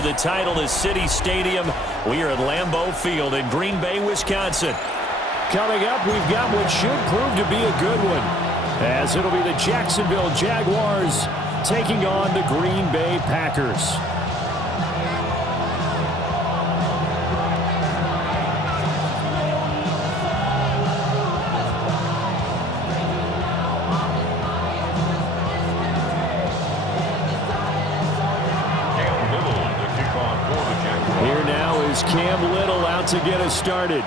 for the title to City Stadium. We are at Lambeau Field in Green Bay, Wisconsin. Coming up, we've got what should prove to be a good one, as it'll be the Jacksonville Jaguars taking on the Green Bay Packers. Here now is Cam Little out to get us started.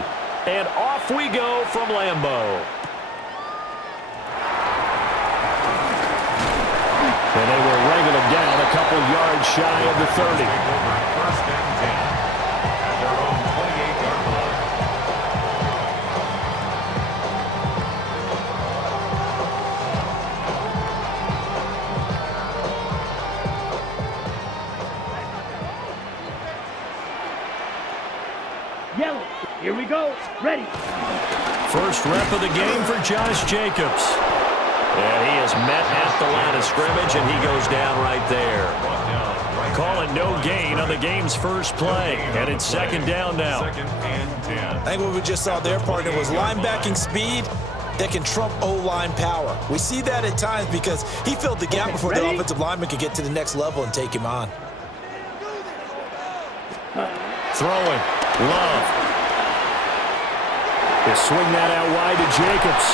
And off we go from Lambeau. And they will wrangle him down a couple yards shy of the 30. First and 10 at their own 28-yard line. Yellow. Here we go. Ready. First rep of the game for Josh Jacobs. And he is met at the line of scrimmage, and he goes down right there. Calling no gain on the game's first play. And it's second down now. Second and 10. I think what we just saw there, partner, was linebacking speed that can trump O-line power. We see that at times because he filled the gap before the offensive lineman could get to the next level and take him on. Throwing. Love. They swing that out wide to Jacobs.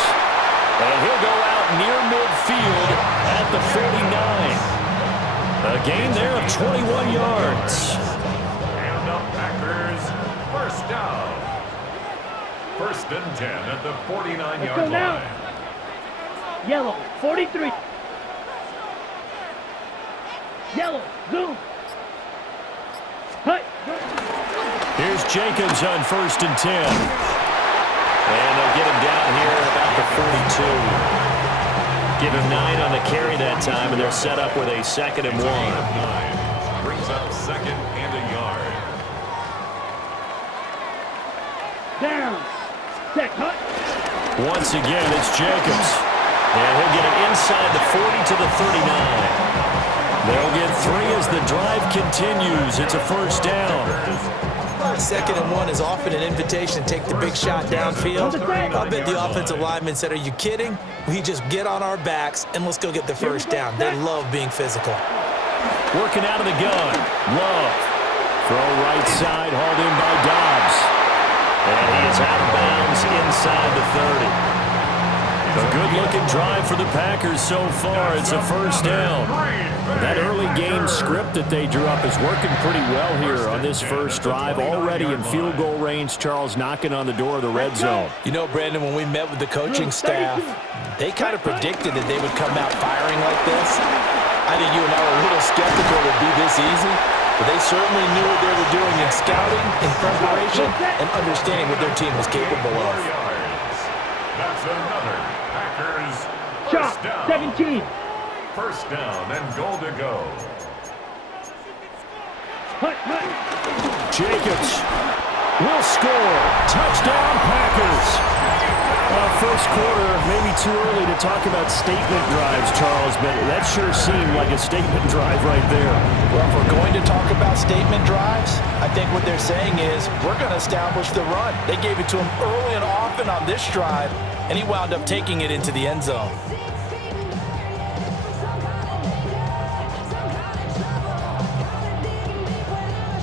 And he'll go out near midfield at the 49. A gain there of 21 yards. And the Packers, first down. First and 10 at the 49-yard line. Yellow. 43. Yellow. Zoom. Hut. Here's Jacobs on first and 10. And they'll get him down here at about the 42. Give him 9 on the carry that time, and they're set up with a second and 1. Brings up second and a yard. Down. Set. Hut. Once again, it's Jacobs. And he'll get it inside the 40 to the 39. They'll get 3 as the drive continues. It's a first down. Second and 1 is often an invitation to take the big shot downfield. I bet the offensive lineman said, are you kidding? We just get on our backs and let's go get the first down. They love being physical. Working out of the gun. Love. Throw right side, hauled in by Dobbs. And he is out of bounds inside the 30. A good-looking drive for the Packers so far. It's a first down. That early game script that they drew up is working pretty well here on this first drive. Already in field goal range, Charles knocking on the door of the red zone. You know, Brandon, when we met with the coaching staff, they kind of predicted that they would come out firing like this. I think you and I were a little skeptical it would be this easy, but they certainly knew what they were doing in scouting, in preparation, and understanding what their team was capable of. That's another Packers Shot. first down. 17. First down and goal to go. Hut. Jacobs will score. Touchdown, Packers. First quarter, maybe too early to talk about statement drives, Charles, but that sure seemed like a statement drive right there. Well, if we're going to talk about statement drives, I think what they're saying is we're going to establish the run. They gave it to him early and often on this drive, and he wound up taking it into the end zone.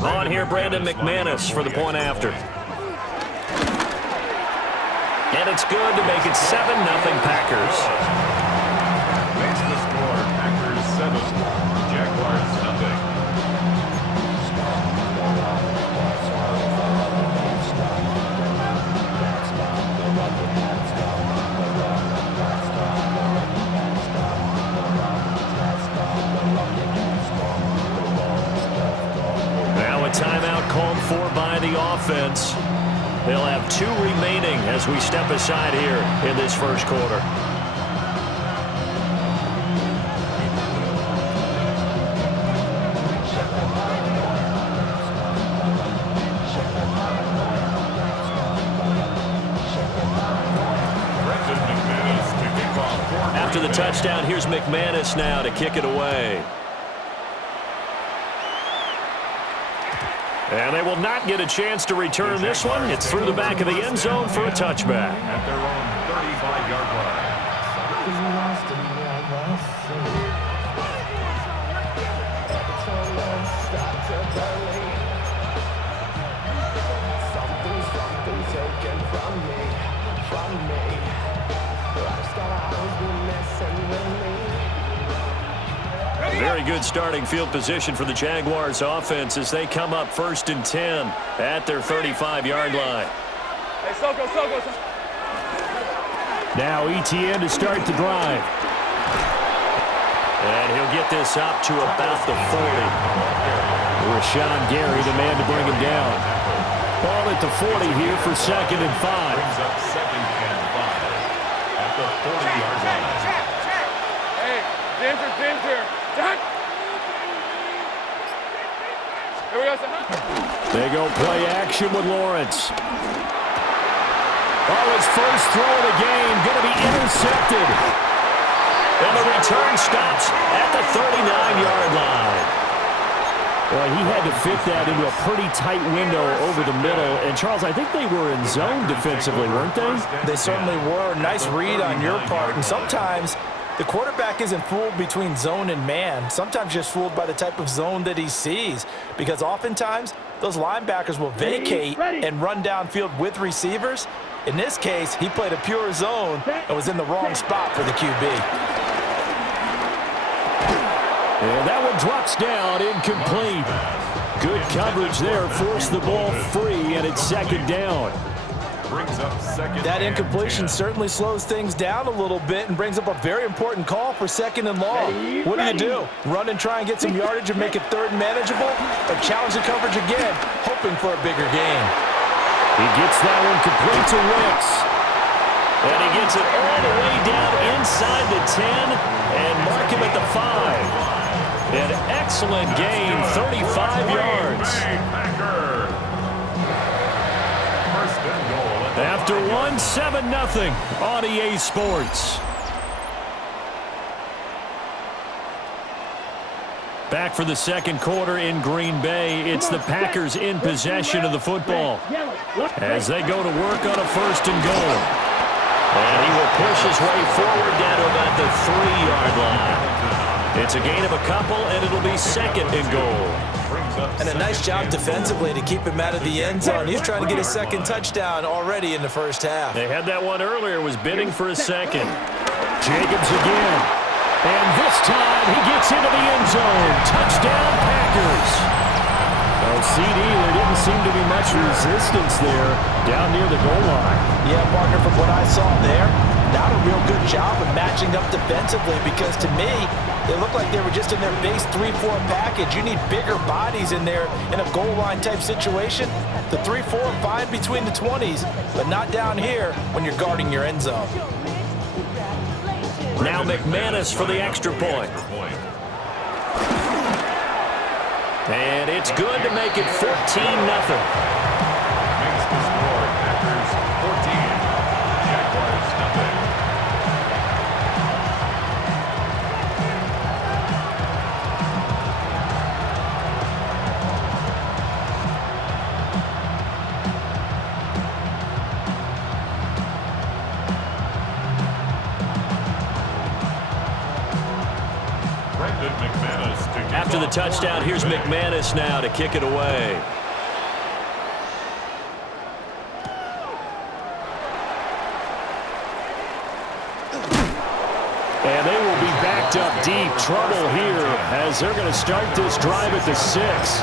On here, Brandon McManus for the point after. And it's good to make it 7-0 Packers. Makes the score Packers 7, Jaguars 0. Now a timeout called for by the offense. They'll have 2 remaining as we step aside here in this first quarter. After the touchdown, here's McManus now to kick it away. And they will not get a chance to return this one. It's through the back of the end zone for a touchback. At their own 35-yard line. Very good starting field position for the Jaguars offense as they come up 1st and 10 at their 35-yard line. Hey, Soko. Now ETN to start the drive. And he'll get this up to about the 40. Rashawn Gary, the man to bring him down. Ball at the 40 here for 2nd and 5. Brings up 2nd and 5 at the 40-yard line. Hey, James here. Jack. Here we go, son. They go play action with Lawrence. Oh, his first throw of the game going to be intercepted. And the return stops at the 39-yard line. Well, he had to fit that into a pretty tight window over the middle. And, Charles, I think they were in zone defensively, weren't they? They certainly were. Nice read on your part. And sometimes the quarterback isn't fooled between zone and man. Sometimes just fooled by the type of zone that he sees. Because oftentimes, those linebackers will vacate and run downfield with receivers. In this case, he played a pure zone and was in the wrong spot for the QB. And that one drops down, incomplete. Good coverage there, forced the ball free, and it's 2nd down. Brings up 2nd. That incompletion certainly slows things down a little bit and brings up a very important call for 2nd and long. What do? Run and try and get some yardage and make it 3rd and manageable? Or challenge the coverage again, hoping for a bigger gain? He gets that one complete to Wicks. And he gets it all the way down inside the 10 and mark him at the 5. An excellent gain, 35 yards. After 7-0 on EA Sports. Back for the 2nd quarter in Green Bay. It's the Packers in possession of the football as they go to work on a 1st and goal. And he will push his way forward down to about the 3-yard line. It's a gain of a couple, and it'll be 2nd and goal. And a nice job defensively to keep him out of the end zone. He's trying to get a 2nd touchdown already in the 1st half. They had that one earlier, was bidding for a 2nd. Jacobs again. And this time he gets into the end zone. Touchdown, Packers. Oh, CD, there didn't seem to be much resistance there down near the goal line. Yeah, partner, from what I saw there, not a real good job of matching up defensively because to me, they looked like they were just in their base 3-4 package. You need bigger bodies in there in a goal line type situation. The 3-4 fine between the 20s, but not down here when you're guarding your end zone. Now McManus for the extra point. And it's good to make it 14-0. Makes the score Packers 14, Jaguars 0. After the touchdown, here's McManus now to kick it away. And they will be backed up deep. Trouble here as they're going to start this drive at the 6.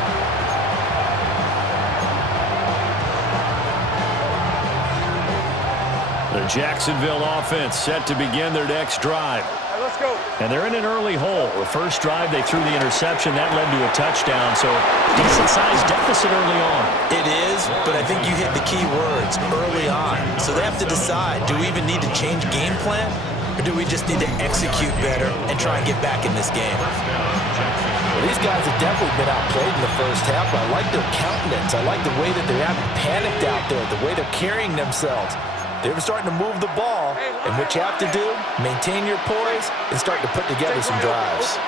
The Jacksonville offense set to begin their next drive. Let's go. And they're in an early hole. The first drive, they threw the interception. That led to a touchdown, so decent-sized deficit early on. It is, but I think you hit the key words, early on. So they have to decide, do we even need to change game plan, or do we just need to execute better and try and get back in this game? Well, these guys have definitely been outplayed in the first half, but I like their countenance. I like the way that they haven't panicked out there, the way they're carrying themselves. They were starting to move the ball, and what you have to do, maintain your poise and start to put together some drives.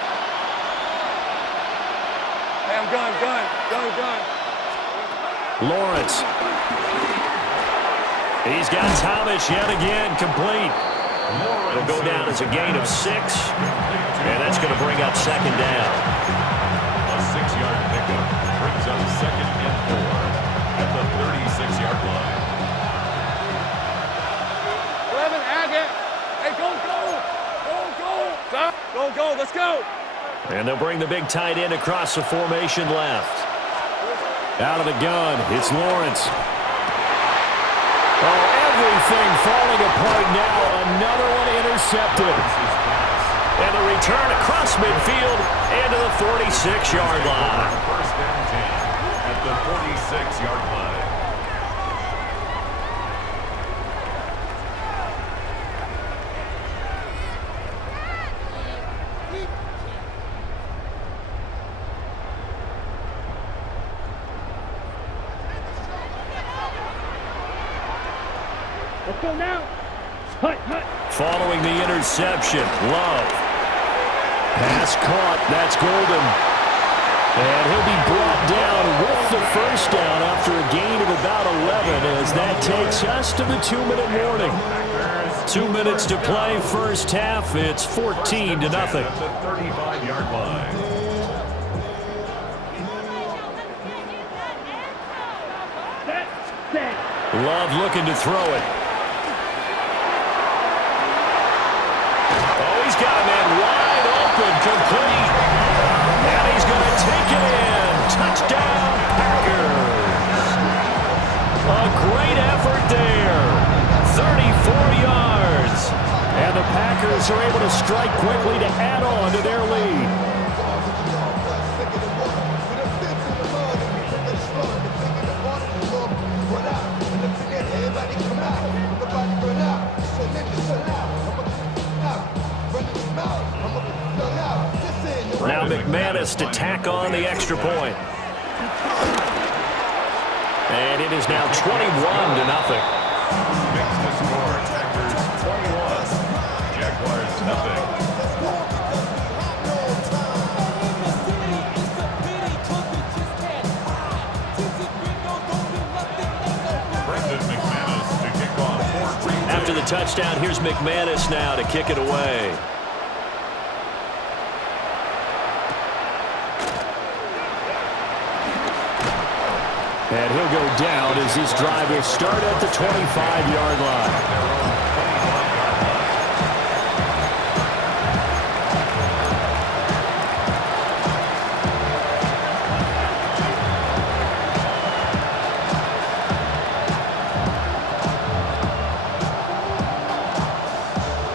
Hey, I'm gun. Lawrence. He's got Thomas yet again complete. It'll go down as a gain of 6, and that's going to bring up second down. A 6-yard pickup brings up 2nd and 4 at the 36-yard line. 11, Agate. Hey, go. Stop. Go. Let's go. And they'll bring the big tight end across the formation left. Out of the gun, it's Lawrence. Oh, everything falling apart now. Another one intercepted. And the return across midfield into the 46-yard line. 1st and 10 at the 46-yard line. Let's go now. Hut. Following the interception, Love. Pass caught. That's Golden. And he'll be brought down with the first down after a gain of about 11 as that takes us to the 2-minute warning. 2 minutes to play first half. It's 14-0. At the 35-yard line. Set. Love looking to throw it. Oh, he's got a man wide open, complete. And he's going to take it in. Touchdown, Packers. A great effort there. 34 yards. And the Packers are able to strike quickly to add on to their lead. Now McManus to tack on the extra point. And it is now 21-0. Makes the score. Packers 21. Jaguars nothing. Brendan McManus to kick off. After the touchdown, here's McManus now to kick it away. And he'll go down as this drive will start at the 25-yard line.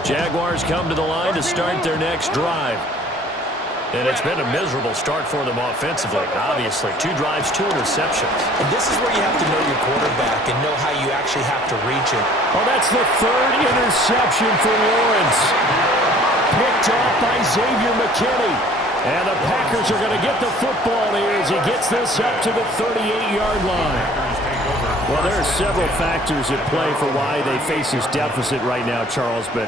Jaguars come to the line to start their next drive. And it's been a miserable start for them offensively, obviously. 2 drives, 2 interceptions. And this is where you have to know your quarterback and know how you actually have to reach it. Oh, that's the 3rd interception for Lawrence. Picked off by Xavier McKinney. And the Packers are going to get the football here as he gets this up to the 38-yard line. Well, there are several factors at play for why they face this deficit right now, Charles, but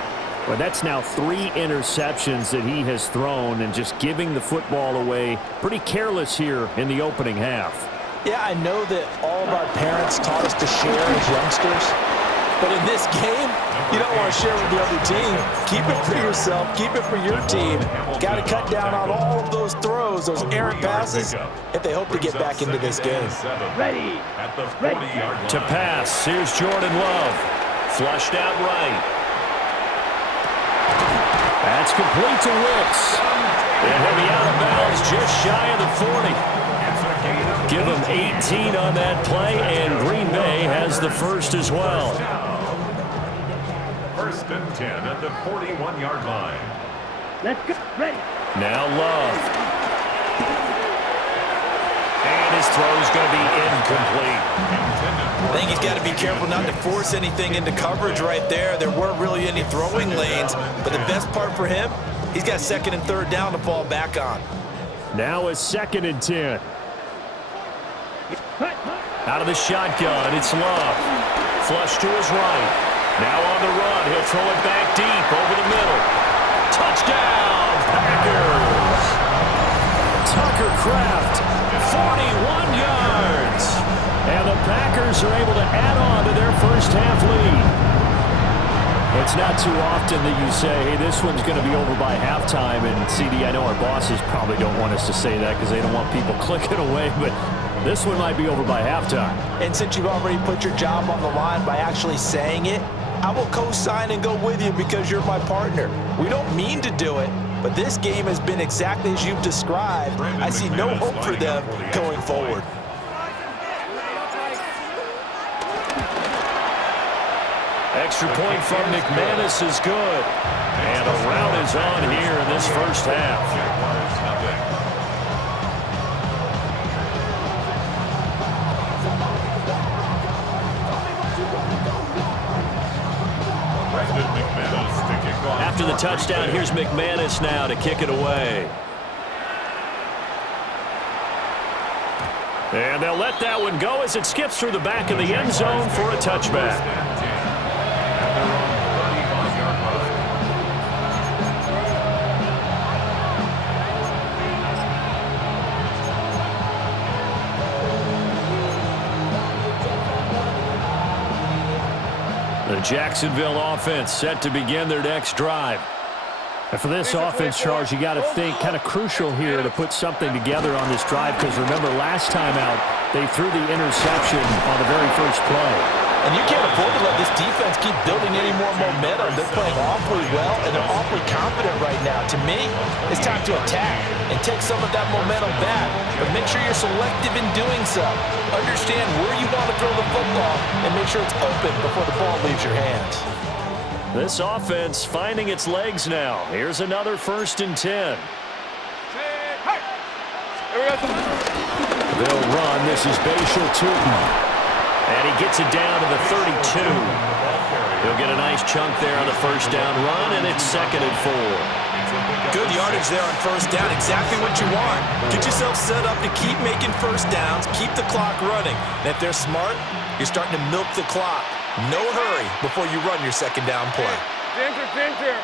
that's now 3 interceptions that he has thrown and just giving the football away pretty careless here in the opening half. Yeah, I know that all of our parents taught us to share as youngsters, but in this game, you don't want to share with the other team. Keep it for yourself. Keep it for your team. Got to cut down on all of those throws, those errant passes, if they hope to get back into this game. Ready. At the 40-yard line. To pass, here's Jordan Love. Flushed out right. That's complete to Wicks. And he'll be out of bounds just shy of the 40. Give him 18 on that play, and Green Bay has the first as well. 1st and 10 at the 41-yard line. Let's go. Ready. Now Love. And his throw's going to be incomplete. I think he's got to be careful not to force anything into coverage right there. There weren't really any throwing lanes, but the best part for him, he's got 2nd and 3rd down to fall back on. Now a 2nd and 10. Out of the shotgun, it's Love. Flush to his right. Now on the run, he'll throw it back deep over the middle. Touchdown, Packers! Tucker Kraft, 41 yards. And the Packers are able to add on to their first half lead. It's not too often that you say, hey, this one's going to be over by halftime. And, CD, I know our bosses probably don't want us to say that because they don't want people clicking away, but this one might be over by halftime. And since you've already put your job on the line by actually saying it, I will co-sign and go with you because you're my partner. We don't mean to do it, but this game has been exactly as you've described. I see no hope for them going forward. Extra point from McManus is good. And a rout is on here in this first half. After the touchdown, here's McManus now to kick it away. And they'll let that one go as it skips through the back of the end zone for a touchback. The Jacksonville offense set to begin their next drive. And for this offense, Charles, you got to think kind of crucial here to put something together on this drive because remember last time out they threw the interception on the very first play. And you can't afford to let this defense keep building any more momentum. They're playing awfully well, and they're awfully confident right now. To me, it's time to attack and take some of that momentum back. But make sure you're selective in doing so. Understand where you want to throw the football and make sure it's open before the ball leaves your hands. This offense finding its legs now. Here's another 1st and 10. They'll run. This is Bashal Tootin. And he gets it down to the 32. He'll get a nice chunk there on the first down run, and it's 2nd and 4. Good yardage there on first down. Exactly what you want. Get yourself set up to keep making first downs, keep the clock running. And if they're smart, you're starting to milk the clock. No hurry before you run your 2nd down play. Ginger.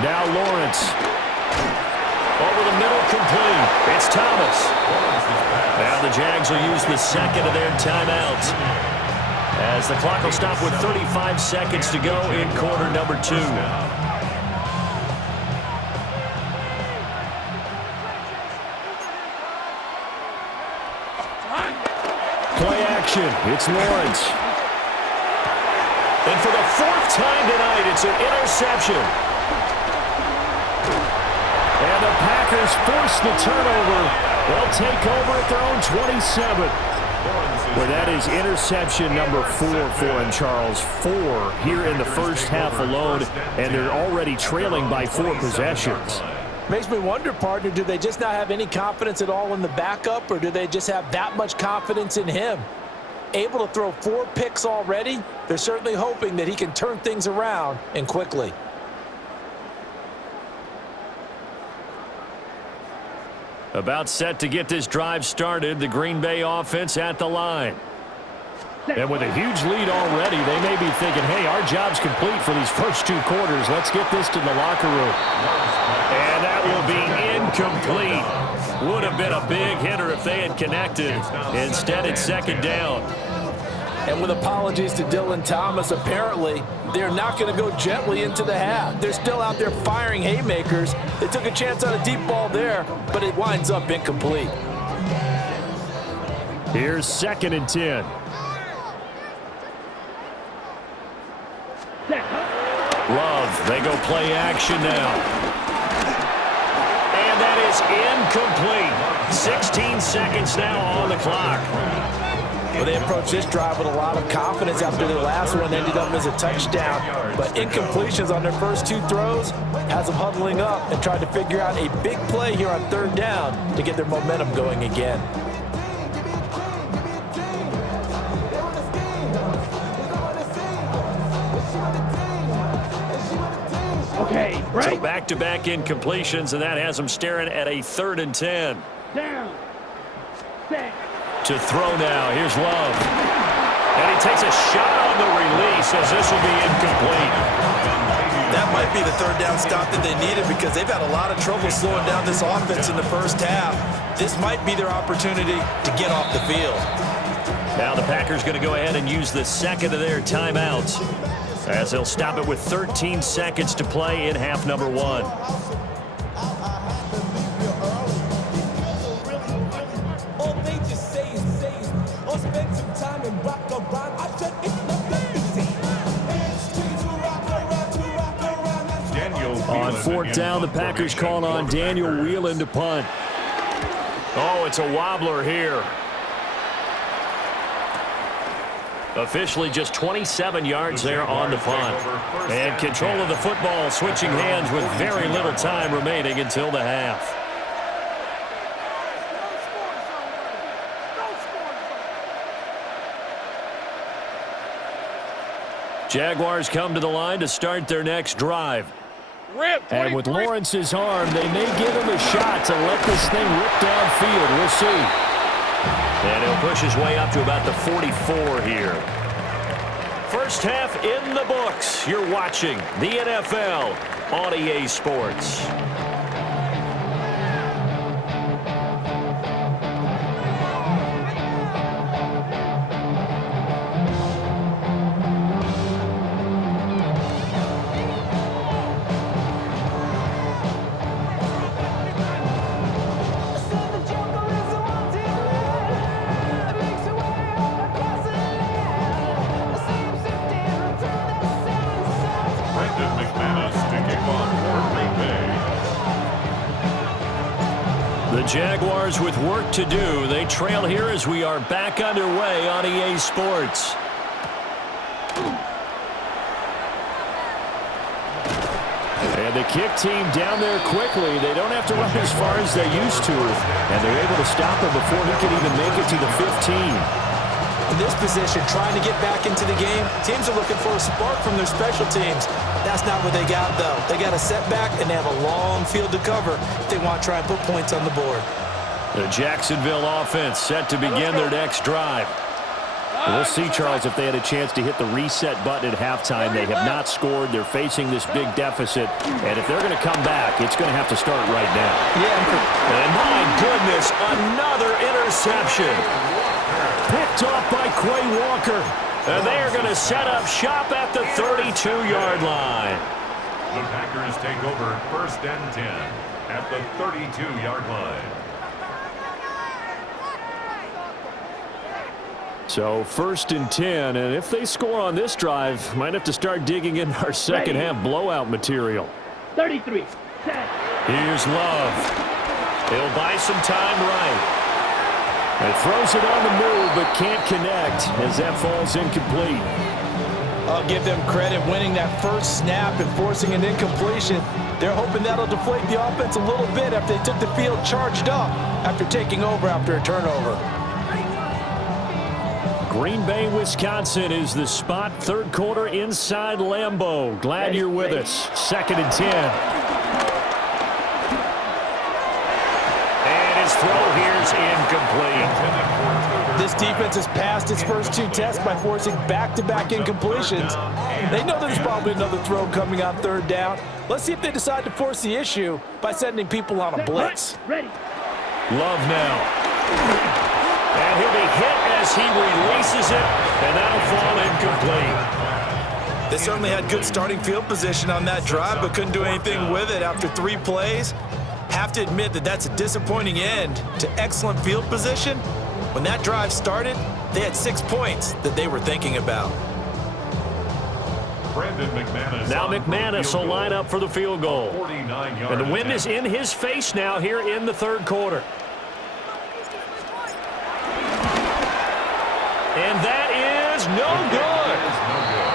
Now Lawrence. Over the middle, complete. It's Thomas. Now the Jags will use the 2nd of their timeouts as the clock will stop with 35 seconds to go in quarter number 2. Play action. It's Lawrence. And for the 4th time tonight, it's an interception. And the Packers force the turnover. They'll take over at their own 27. Well, that is interception number 4 for him, Charles. 4 here in the first half alone, and they're already trailing by 4 possessions. Makes me wonder, partner, do they just not have any confidence at all in the backup, or do they just have that much confidence in him? Able to throw 4 picks already? They're certainly hoping that he can turn things around and quickly. About set to get this drive started, the Green Bay offense at the line. And with a huge lead already, they may be thinking, hey, our job's complete for these first 2 quarters. Let's get this to the locker room. And that will be incomplete. Would have been a big hitter if they had connected. Instead, it's 2nd down. And with apologies to Dylan Thomas, apparently they're not going to go gently into the half. They're still out there firing haymakers. They took a chance on a deep ball there, but it winds up incomplete. Here's 2nd and 10. Love, they go play action now. And that is incomplete. 16 seconds now on the clock. Well, they approached this drive with a lot of confidence after their last one ended up as a touchdown. But incompletions on their first 2 throws has them huddling up and trying to figure out a big play here on 3rd down to get their momentum going again. Okay, right. So back-to-back incompletions, and that has them staring at a 3rd and 10. Down. Set. To throw now. Here's Love. And he takes a shot on the release as this will be incomplete. That might be the 3rd down stop that they needed because they've had a lot of trouble slowing down this offense in the first half. this might be their opportunity to get off the field. Now the Packers going to go ahead and use the second of their timeouts as they'll stop it with 13 seconds to play in half number 1. On fourth down, the Packers calling on Daniel Whelan to punt. Oh, it's a wobbler here. Officially just 27 yards there on the punt. And control of the football switching hands with very little time remaining until the half. Jaguars come to the line to start their next drive. And with Lawrence's arm, they may give him a shot to let this thing rip downfield. We'll see. And he'll push his way up to about the 44 here. First half in the books. You're watching the NFL on EA Sports. The Jaguars with work to do. They trail here as we are back underway on EA Sports. And the kick team down there quickly. They don't have to run as far as they used to. And they're able to stop him before he can even make it to the 15. In this position, trying to get back into the game, teams are looking for a spark from their special teams. That's not what they got, though. They got a setback, and they have a long field to cover if they want to try and put points on the board. The Jacksonville offense set to begin their next drive. We'll see, Charles, if they had a chance to hit the reset button at halftime. They have not scored. They're facing this big deficit. And if they're going to come back, it's going to have to start right now. Yeah. And my goodness, another interception. Picked off by Quay Walker. And they are going to set up shop at the 32-yard line. The Packers take over first and 10 at the 32-yard line. So first and 10, and if they score on this drive, might have to start digging in our second half blowout material. 33. Set. Here's Love. He'll buy some time right. And throws it on the move, but can't connect as that falls incomplete. I'll give them credit winning that first snap and forcing an incompletion. They're hoping that'll deflate the offense a little bit after they took the field charged up after taking over after a turnover. Green Bay, Wisconsin is the spot. Third quarter inside Lambeau. Glad you're with us. Second and 10. And his throw here's incomplete. This defense has passed its first two tests by forcing back-to-back incompletions. They know there's probably another throw coming on third down. Let's see if they decide to force the issue by sending people on a blitz. Ready. Love now. And he'll be hit as he releases it, and that'll fall incomplete. They certainly had good starting field position on that drive, but couldn't do anything with it after 3 plays. Have to admit that that's a disappointing end to excellent field position. When that drive started, they had 6 points that they were thinking about. Now McManus will line up for the field goal. And the wind is in his face now here in the third quarter. And that is no good.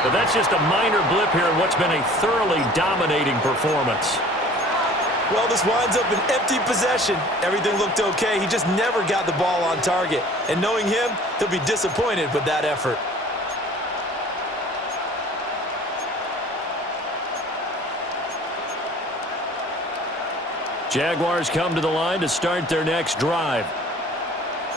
But that's just a minor blip here in what's been a thoroughly dominating performance. Well, this winds up an empty possession. Everything looked okay. He just never got the ball on target. And knowing him, he'll be disappointed with that effort. Jaguars come to the line to start their next drive.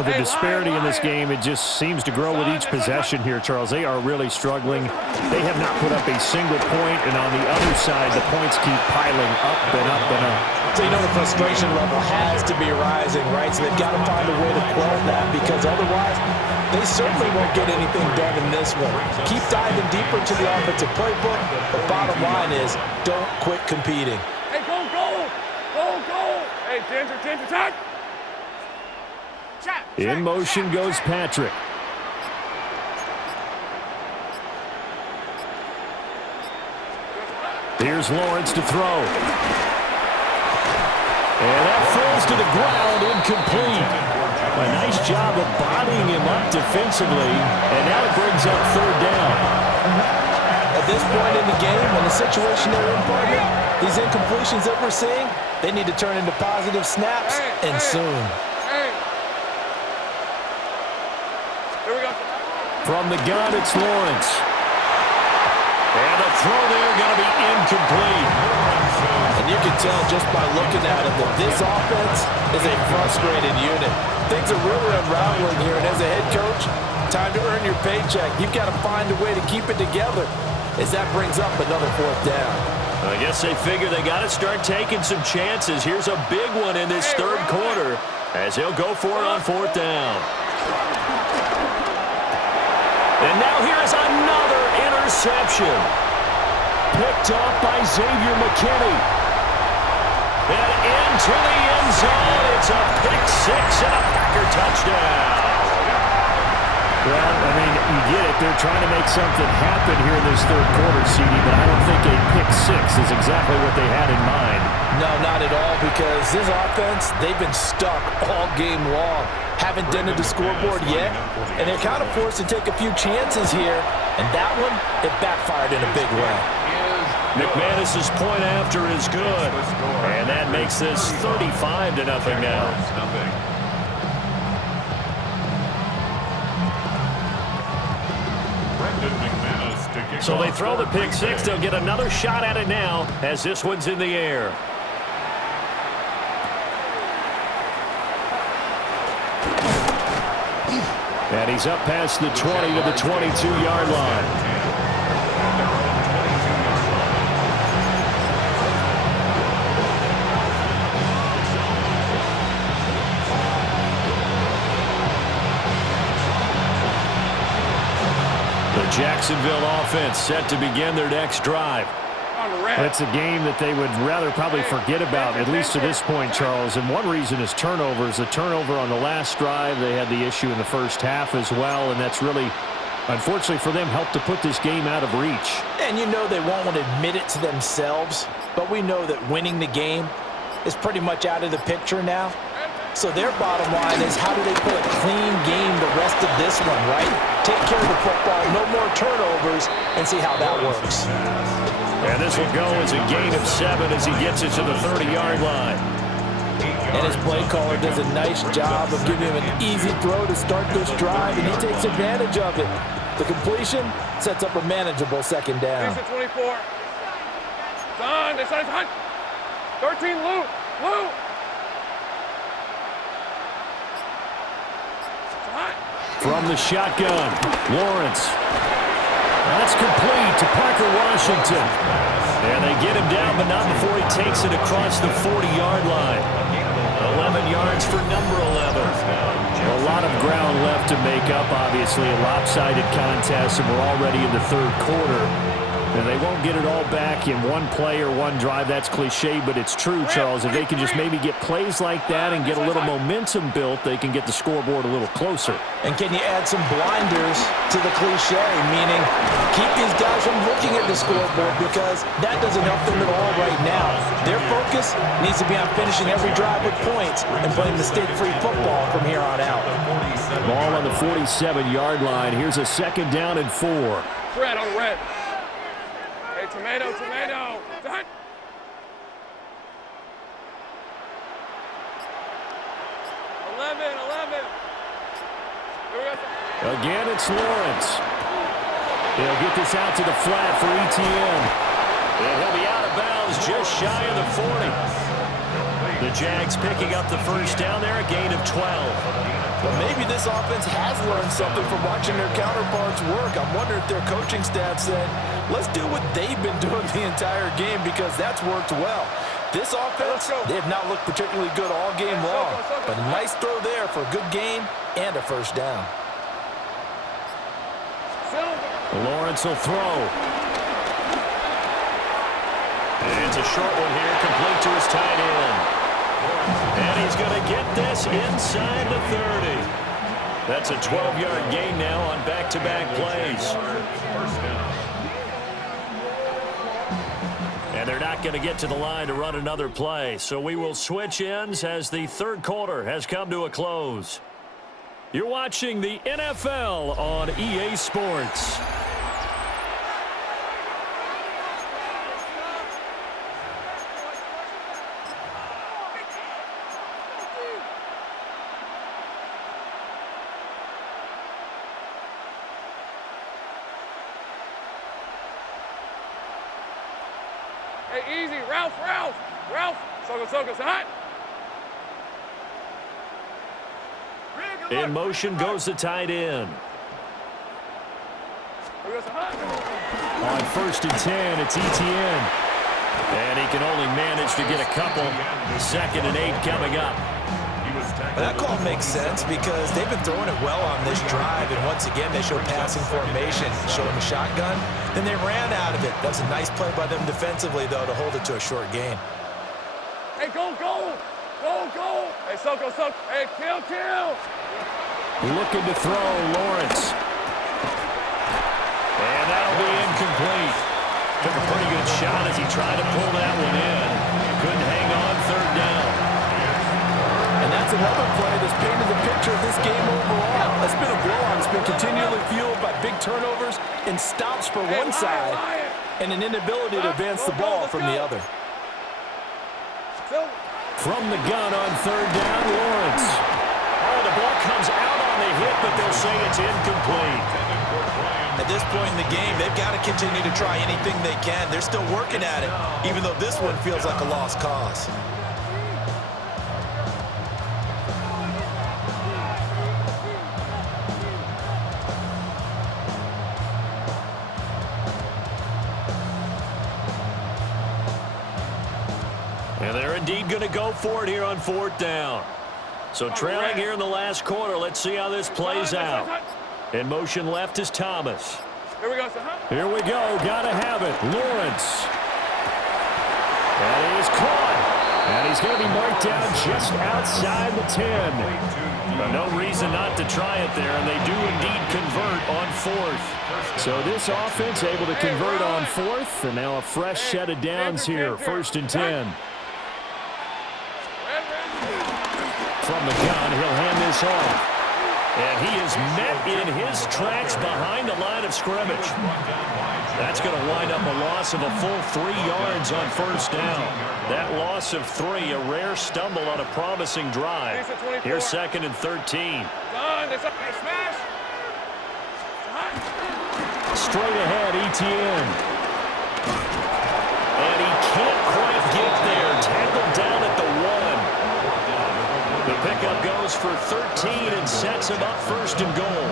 Well, the disparity in this game, it just seems to grow with each possession here, Charles. They are really struggling. They have not put up a single point, and on the other side, the points keep piling up and up and up. So you know the frustration level has to be rising, right? So they've got to find a way to quell that, because otherwise they certainly won't get anything done in this one. Keep diving deeper into the offensive playbook. The bottom line is don't quit competing. Hey, go, go! Go, go! Hey, Ginger, attack! In motion goes Patrick. Here's Lawrence to throw. And that falls to the ground, incomplete. A nice job of bodying him up defensively, and now it brings up third down. At this point in the game, in the situation they're in, partner, these incompletions that we're seeing, they need to turn into positive snaps, and soon. From the gun, it's Lawrence. And the throw there going to be incomplete. And you can tell just by looking at it that this offense is a frustrated unit. Things are really unraveling here, and as a head coach, time to earn your paycheck. You've got to find a way to keep it together as that brings up another fourth down. I guess they figure they got to start taking some chances. Here's a big one in this third quarter as they'll go for it on fourth down. And now here's another interception. Picked off by Xavier McKinney. And into the end zone. It's a pick six and a Packer touchdown. Well, I mean, you get it. They're trying to make something happen here in this third quarter, CD, but I don't think a pick six is exactly what they had in mind. No, not at all, because this offense, they've been stuck all game long. Haven't dented the scoreboard yet, and they're kind of forced to take a few chances here, and that one, it backfired in a big way. McManus's point after is good, and that makes this 35-0 now. So they throw the pick six. They'll get another shot at it now as this one's in the air. And he's up past the 20 to the 22-yard line. Jacksonville offense set to begin their next drive. It's a game that they would rather probably forget about, at least to this point, Charles. And one reason is turnovers. The turnover on the last drive, they had the issue in the first half as well, and that's really, unfortunately for them, helped to put this game out of reach. And you know they won't want to admit it to themselves, but we know that winning the game is pretty much out of the picture now. So their bottom line is, how do they play a clean game the rest of this one, right? Take care of the football, no more turnovers, and see how that works. And this will go as a gain of 7 as he gets it to the 30-yard line. And his play caller does a nice job of giving him an easy throw to start this drive, and he takes advantage of it. The completion sets up a manageable second down. 24. Son, this is Hunt. 13, Lou. From the shotgun, Lawrence. That's complete to Parker Washington. And they get him down, but not before he takes it across the 40-yard line. 11 yards for number 11. A lot of ground left to make up, obviously. A lopsided contest, and we're already in the third quarter. And they won't get it all back in one play or one drive. That's cliche, but it's true, Charles. If they can just maybe get plays like that and get a little momentum built, they can get the scoreboard a little closer. And can you add some blinders to the cliche, meaning keep these guys from looking at the scoreboard, because that doesn't help them at all right now. Their focus needs to be on finishing every drive with points and playing mistake-free football from here on out. Ball on the 47-yard line. Here's a second down and 4. Fred on red. Hey, tomato. Done. 11. Again, it's Lawrence. They'll get this out to the flat for ETN. And he'll be out of bounds just shy of the 40. The Jags picking up the first down there, a gain of 12. But maybe this offense has learned something from watching their counterparts work. I'm wondering if their coaching staff said, let's do what they've been doing the entire game because that's worked well. This offense, they have not looked particularly good all game long, but a nice throw there for a good gain and a first down. Lawrence will throw. And it's a short one here, complete to his tight end. And he's going to get this inside the 30. That's a 12-yard gain now on back-to-back plays. And they're not going to get to the line to run another play. So we will switch ends as the third quarter has come to a close. You're watching the NFL on EA Sports. Hey, easy. Ralph. Soka, hot. In motion goes the tight end. On 1st and 10, it's Etienne. And he can only manage to get a couple. 2nd and 8 coming up. Well, that call makes sense because they've been throwing it well on this drive, and once again they showed passing formation, showing the shotgun. Then they ran out of it. That was a nice play by them defensively, though, to hold it to a short gain. Hey, go. Hey, Soka. Hey, kill. Looking to throw, Lawrence. And that'll be incomplete. Took a pretty good shot as he tried to pull that one in. Couldn't hang on, 3rd down. And that's another play that's painted the picture of this game overall. It's been a blowout. It's been continually fueled by big turnovers and stops for one side and an inability to advance the ball from the other. From the gun on 3rd down, Lawrence. Oh, the ball comes out on the hit, but they'll say it's incomplete. At this point in the game, they've got to continue to try anything they can. They're still working at it, even though this one feels like a lost cause. And they're indeed going to go for it here on 4th down. So trailing here in the last quarter, let's see how this plays out. In motion left is Thomas. Here we go. Here we go. Got to have it. Lawrence. And he is caught. And he's going to be marked down just outside the 10. But no reason not to try it there, and they do indeed convert on 4th. So this offense able to convert on 4th, and now a fresh set of downs here, 1st and 10. From the gun, he'll hand this off. And he is met in his tracks behind the line of scrimmage. That's going to wind up a loss of a full 3 yards on 1st down. That loss of 3, a rare stumble on a promising drive. Here's 2nd and 13. Straight ahead, Etienne. And he can't quite get there. Tackled down at the 1. The pickup goes for 13 and sets him up 1st and goal.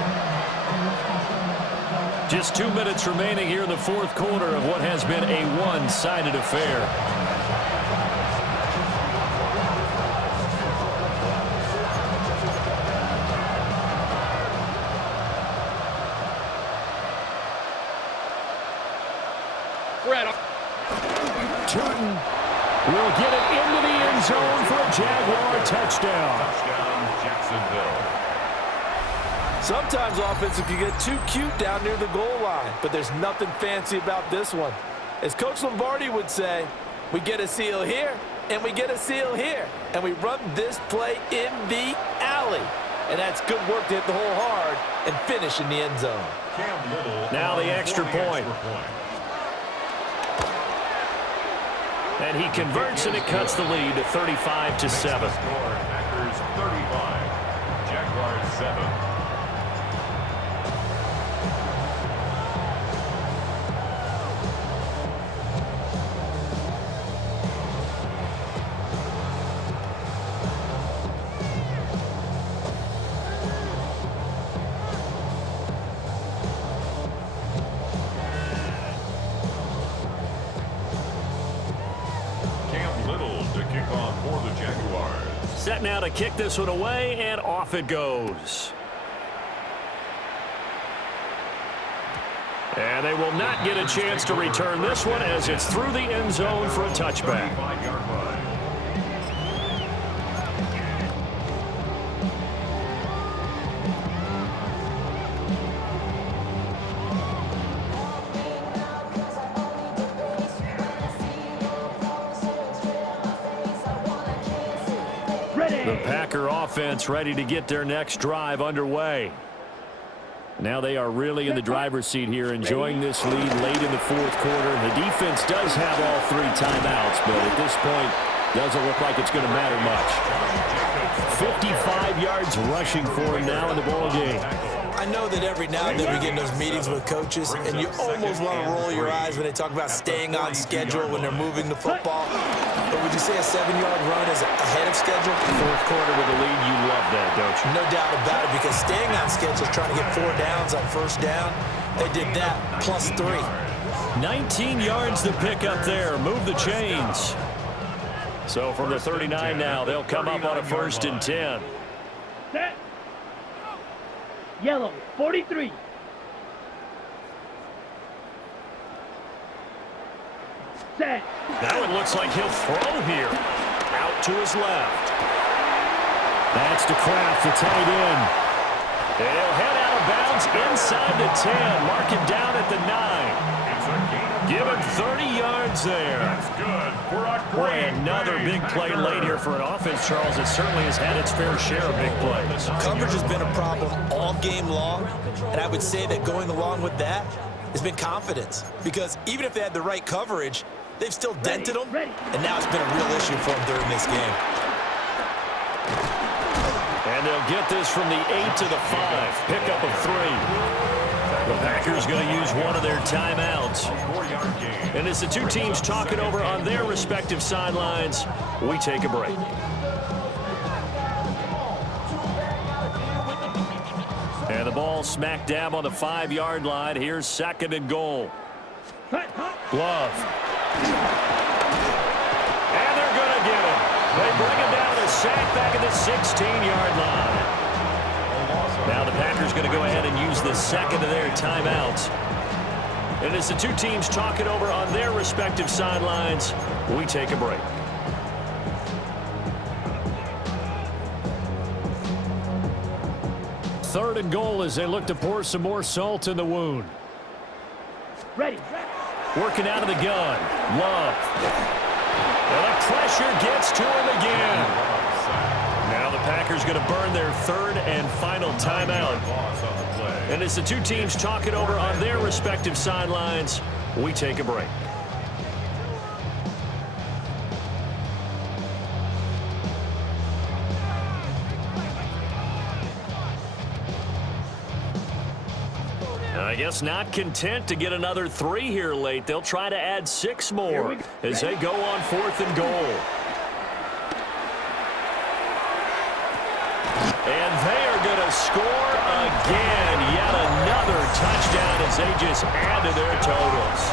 Just 2 minutes remaining here in the 4th quarter of what has been a one-sided affair. Turton will get it into the end zone for a Jaguar touchdown. Touchdown, Jacksonville. Sometimes offenses can get too cute down near the goal line, but there's nothing fancy about this one. As Coach Lombardi would say, we get a seal here, and we get a seal here, and we run this play in the alley. And that's good work to hit the hole hard and finish in the end zone. Cam Little Now the extra point. And he converts, and it cuts the lead to 35-7. Packers 35, Jaguars 7. set now to kick this one away, and off it goes. And they will not get a chance to return this one as it's through the end zone for a touchback. The Packer offense ready to get their next drive underway. Now they are really in the driver's seat here, enjoying this lead late in the fourth quarter. The defense does have all 3 timeouts, but at this point, doesn't look like it's going to matter much. 55 yards rushing for him now in the ball game. I know that every now and then we get in those meetings with coaches, and you almost want to roll your eyes when they talk about staying on schedule when they're moving the football. But would you say a 7-yard run is ahead of schedule? Fourth quarter with a lead, you love that, don't you? No doubt about it, because staying on schedule is trying to get 4 downs on first down. They did that, plus 3. 19 yards to pick up there. Move the chains. So from the 39 now, they'll come up on a 1st and 10. Set. Yellow, 43. Set. Now it looks like he'll throw here. Out to his left. That's to Kraft, the tight end. They'll head out of bounds inside the 10. Mark it down at the 9. Give him 30 yards there. That's good for a Boy, great another big play late here for an offense, Charles. It certainly has had its fair share of big plays. Coverage has been a problem all game long, and I would say that going along with that has been confidence. Because even if they had the right coverage, they've still dented them, and now it's been a real issue for them during this game. And they'll get this from the 8 to the 5. Pickup of 3. The Packers going to use one of their timeouts. And as the two teams talk it over on their respective sidelines, we take a break. And the ball smack dab on the 5-yard line. Here's 2nd and goal. Glove. And they're going to get him. They bring him down a sack back at the 16-yard line. Now the Packers going to go ahead and use the 2nd of their timeouts. And as the two teams talk it over on their respective sidelines, we take a break. Third and goal as they look to pour some more salt in the wound. Ready. Working out of the gun. Love. And the pressure gets to him again. Now the Packers going to burn their 3rd and final timeout. And as the two teams talk it over on their respective sidelines, we take a break. I guess not content to get another 3 here late. They'll try to add 6 more as they go on 4th and goal. And they are going to score again. Yet another touchdown as they just add to their totals.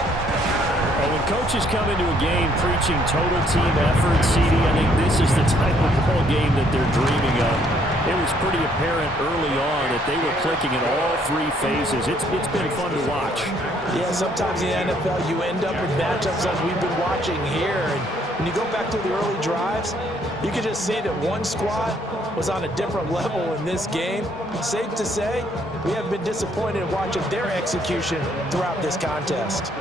Well, when coaches come into a game preaching total team effort, CD, I think this is the type of ball game that they're dreaming of. It was pretty apparent early on that they were clicking in all 3 phases. It's been fun to watch. Yeah, sometimes in the NFL you end up with matchups like we've been watching here. And when you go back to the early drives, you can just see that one squad was on a different level in this game. Safe to say, we have been disappointed in watching their execution throughout this contest.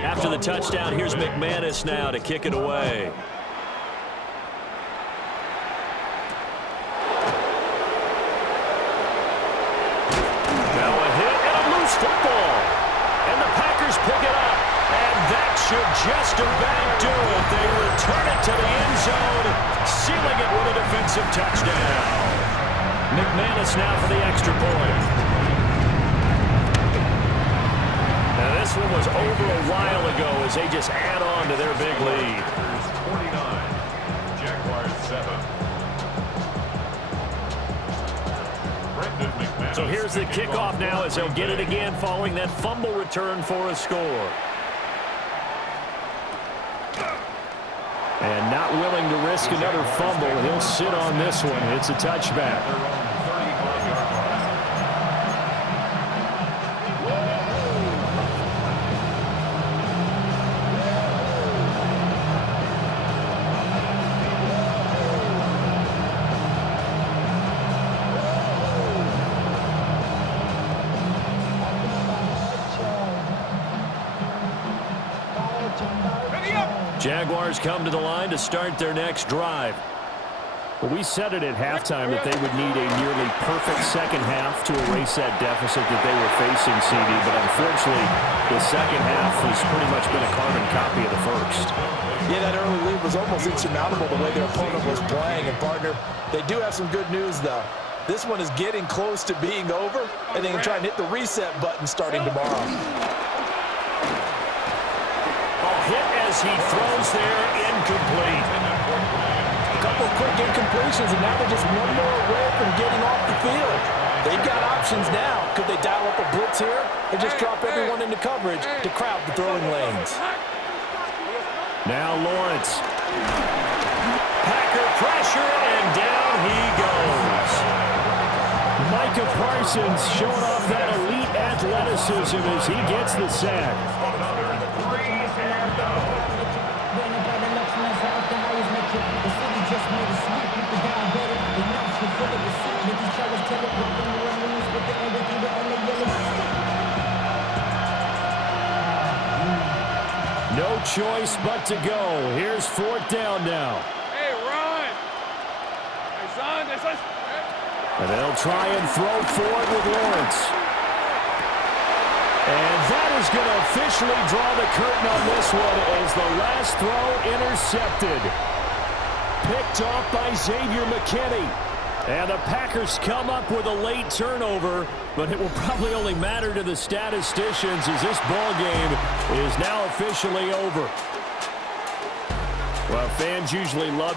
After the touchdown, here's McManus now to kick it away. Now a hit and a loose football. And the Packers pick it up. And that should just about do it. They return it to the end zone, sealing it with a defensive touchdown. McManus now for the extra point. Now this one was over a while ago as they just add on to their big lead. 49, Jaguars 7. So here's the kickoff now as they'll get it again following that fumble return for a score. And not willing to risk another fumble. He'll sit on this one. It's a touchback. Jaguars come to the line to start their next drive. Well, we said it at halftime that they would need a nearly perfect second half to erase that deficit that they were facing, CD. But unfortunately, the second half has pretty much been a carbon copy of the first. Yeah, that early lead was almost insurmountable the way their opponent was playing. And, partner, they do have some good news, though. This one is getting close to being over, and they can try and hit the reset button starting tomorrow. Hit as he throws there, incomplete. A couple of quick incompletions, and now they're just one more away from getting off the field. They've got options now. Could they dial up a blitz here or just drop everyone into coverage to crowd the throwing lanes? Now Lawrence. Packer pressure, and down he goes. Micah Parsons showing off that elite athleticism as he gets the sack. No choice but to go. Here's fourth down now. Hey, run. Hey, son. And they'll try and throw forward with Lawrence. And that is going to officially draw the curtain on this one as the last throw intercepted. Picked off by Xavier McKinney. And the Packers come up with a late turnover, but it will probably only matter to the statisticians as this ball game is now officially over. Well, fans usually love to